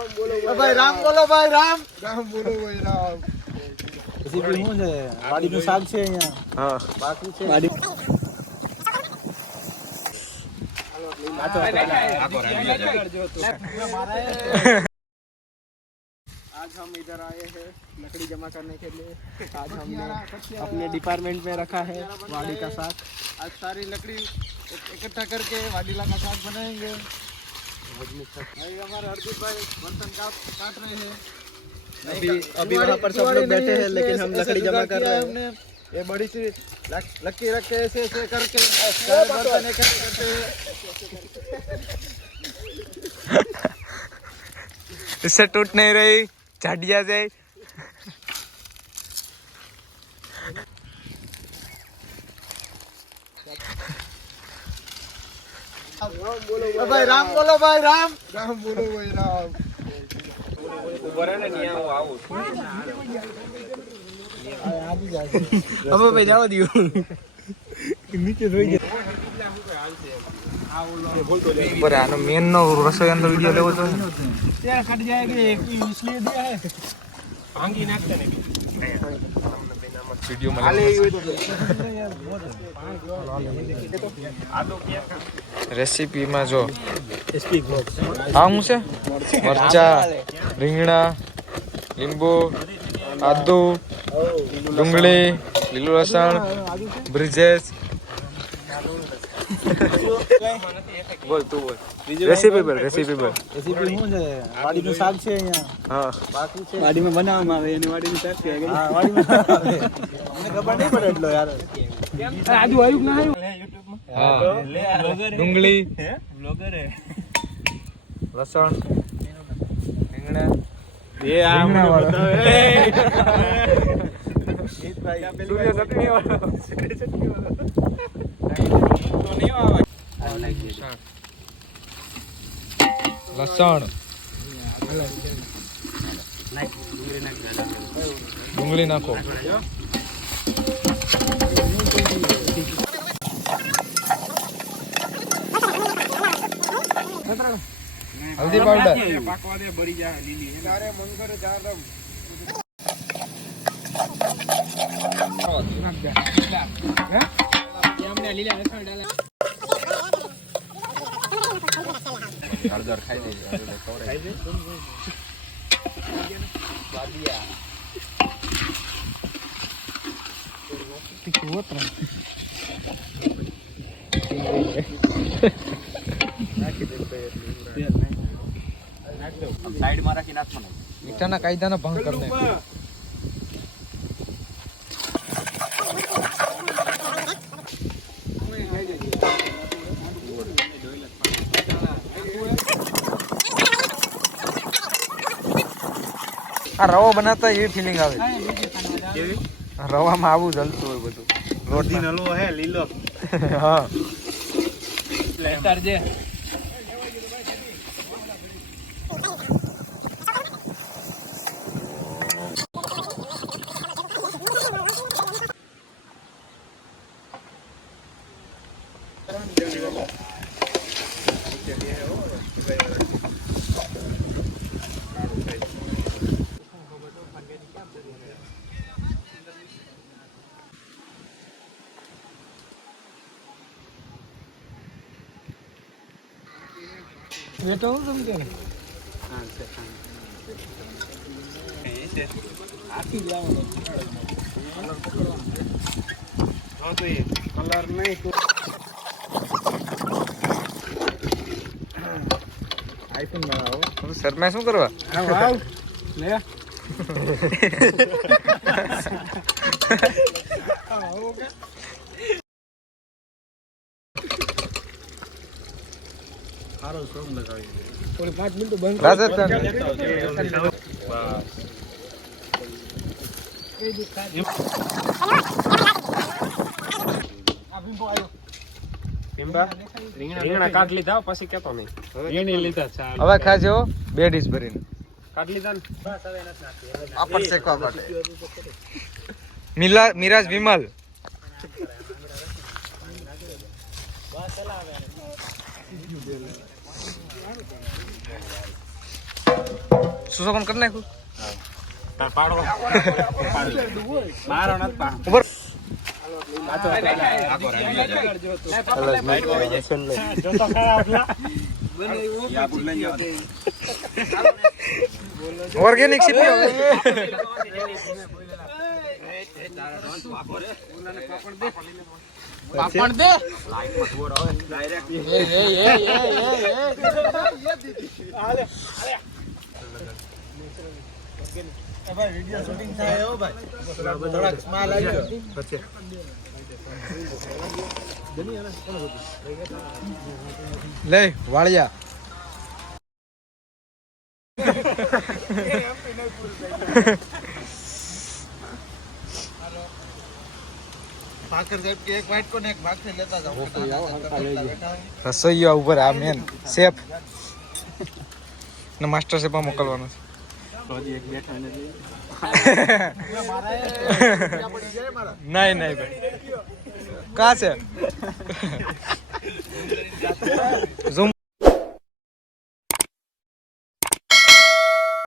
ભાઈ રામ બોલો ભાઈ રામ રામ બોલો ભાઈ રામ રેસીપી શું છે વાડીનું શાક છે અહીંયા હા બાકી છે વાડી आज हम इधर आए हैं लकड़ी जमा करने के लिए। आज हमने अपने डिपार्टमेंट में रखा है वाड़ी का साग। आज सारी लकड़ी इकट्ठा करके वाडीला का साग बनाएंगे। हमारे हरदीप भाई बर्तन काट रहे हैं। अभी वहाँ पर सब लोग बैठे हैं लेकिन हम लकड़ी जमा कर रहे हैं। ये बड़ी सी लक्की रख के ऐसे ऐसे करके बर्तन इकट्ठे करते हैं। इससे टूट नहीं रही झाड़िया से भाई राम बोलो भाई राम राम बोलो भाई राम अब भाई जाओ दियो नीचे धोई पर आनो मेन नो रसोई अंदर वीडियो लेवो तो यार कट जाएगी इसलिए दिया है भांगी नाखते ने वीडियो में रेसिपी में जो हाँ हूँ से मरचा રીંગણા લીંબુ આદુ ડુંગળી લીલું લસણ બ્રિજેસ બોલ તું બોલ રેસીપી બોલ રેસીપી શું છે વાડીનું શાક છે અહીંયા હા બાકી છે વાડીમાં બનાવવામાં આવે અને વાડીનું શાક છે હા વાડીમાં આવે મને ખબર નહીં પડે એટલો યાર આજુ આવ્યું ના આવ્યું યુટ્યુબ માં હા ડુંગળી હે બ્લોગર હે લસણ રીંગણા ये आमना बतावे ईद भाई सूर्य चटनी वाला सूर्य चटनी वाला तो नहीं आवे लसण डूंगली नाखो हल्दी पाउडर पाकवा दे बड़ी जा लीली अरे मंगरे जा रम हैं ये हमने लीला लसण डाला हळदर खाई दे खाई दे बादिया टिक होत रहा नाखी दे तेल साइड में रखी नाखो मीठा ना कायदा ना भंग करने आ रवा बनाता ये फीलिंग आवे रवा में आવું જલતું હોય બધું રોટી નલો હે લીલો હા લેટર જે बेटा हूँ तुम क्या हाँ से आती जाओ हाँ तो ये कलर नहीं तो आईफोन बनाओ तुम सर मैं શું કરવા હા વાવ લે हारो सोम लगावी थोड़ी 5 मिनट बंद राजस्थान રીંગણા કાઢ લીધા પછી કેતો નહીં રીંગણી લીધા ચાલ હવે ખાજો બે ડીશ ભરીને કાઢ લીધા ને બસ હવે નથી નાખી આપણ શેકવા માટે મિરાજ વિમલ બસ ચલાવે સુસોકન કરી નાખ્યું તાર પાડો મારો નત પા ઉપર જો તો ખરાબ લા યા બુલન જાવ ઓર્ગેનિક સીપી પાપડ દે લાઈટ માં થોર આવે ડાયરેક્ટ એ ભાઈ વિડિયો શૂટિંગ થાય હો ભાઈ થોડાક સ્માઈલ આવજો પછી લે વાળિયા ભાકર સાહેબ કે એક વાઈટ કોને એક ભાખરી લેતા જાઓ રસોઈયા ઉપર આ મેન શેફ ને માસ્ટર શેફમાં મોકલવાનો છે રોજી એક બેઠા ને નહીં નહીં ભાઈ કા છે